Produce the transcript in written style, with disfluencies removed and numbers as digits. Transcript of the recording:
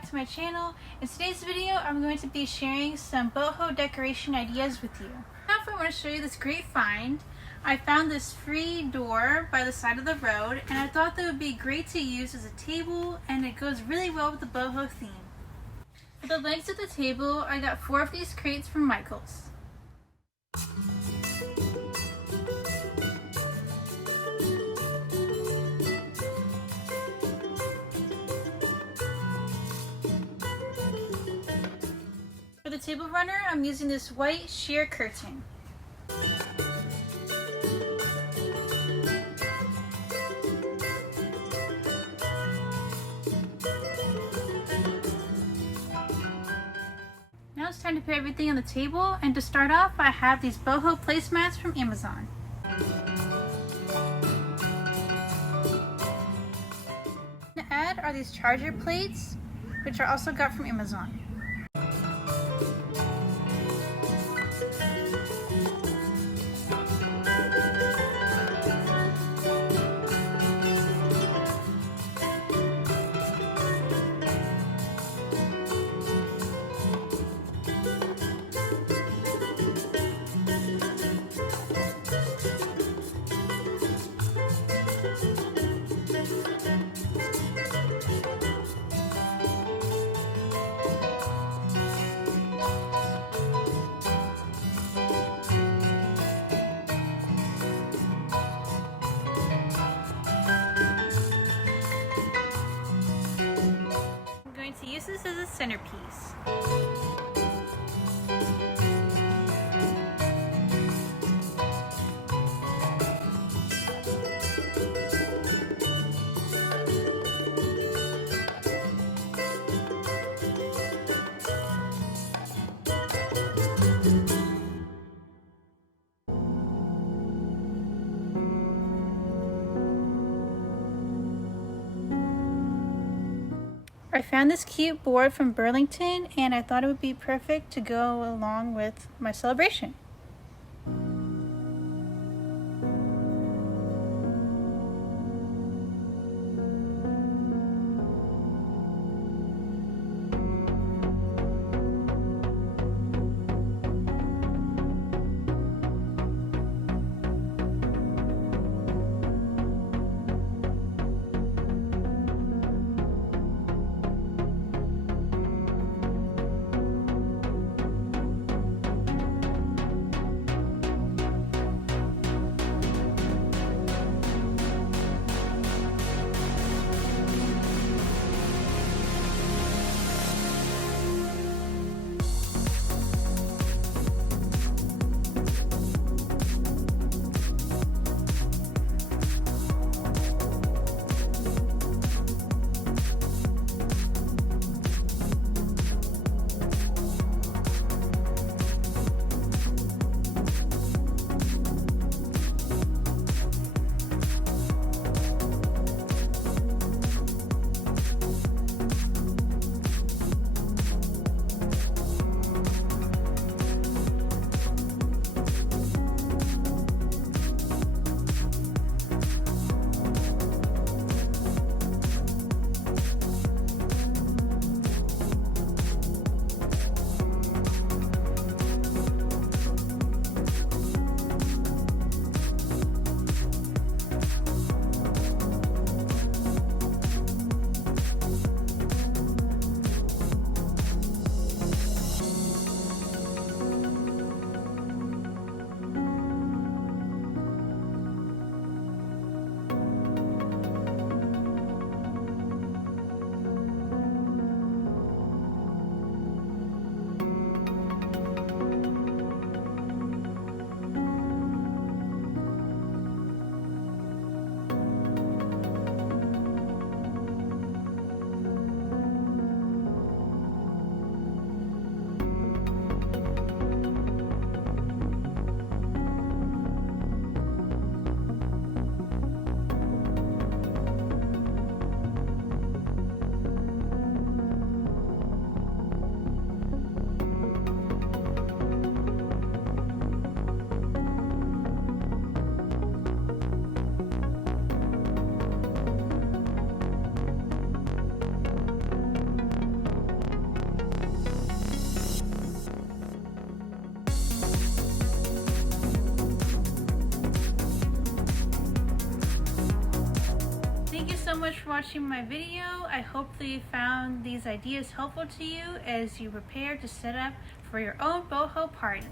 back to my channel. In today's video, I'm going to be sharing some boho decoration ideas with you. Now, I want to show you this great find. I found this free door by the side of the road, and I thought that would be great to use as a table, and it goes really well with the boho theme. For the legs of the table, I got 4 of these crates from Michael's. For the table runner, I'm using this white sheer curtain. Now it's time to put everything on the table, and to start off, I have these boho placemats from Amazon. To add are these charger plates, which I also got from Amazon. To use this as a centerpiece. I found this cute board from Burlington, and I thought it would be perfect to go along with my celebration. watching my video. I hope that you found these ideas helpful to you as you prepare to set up for your own boho party.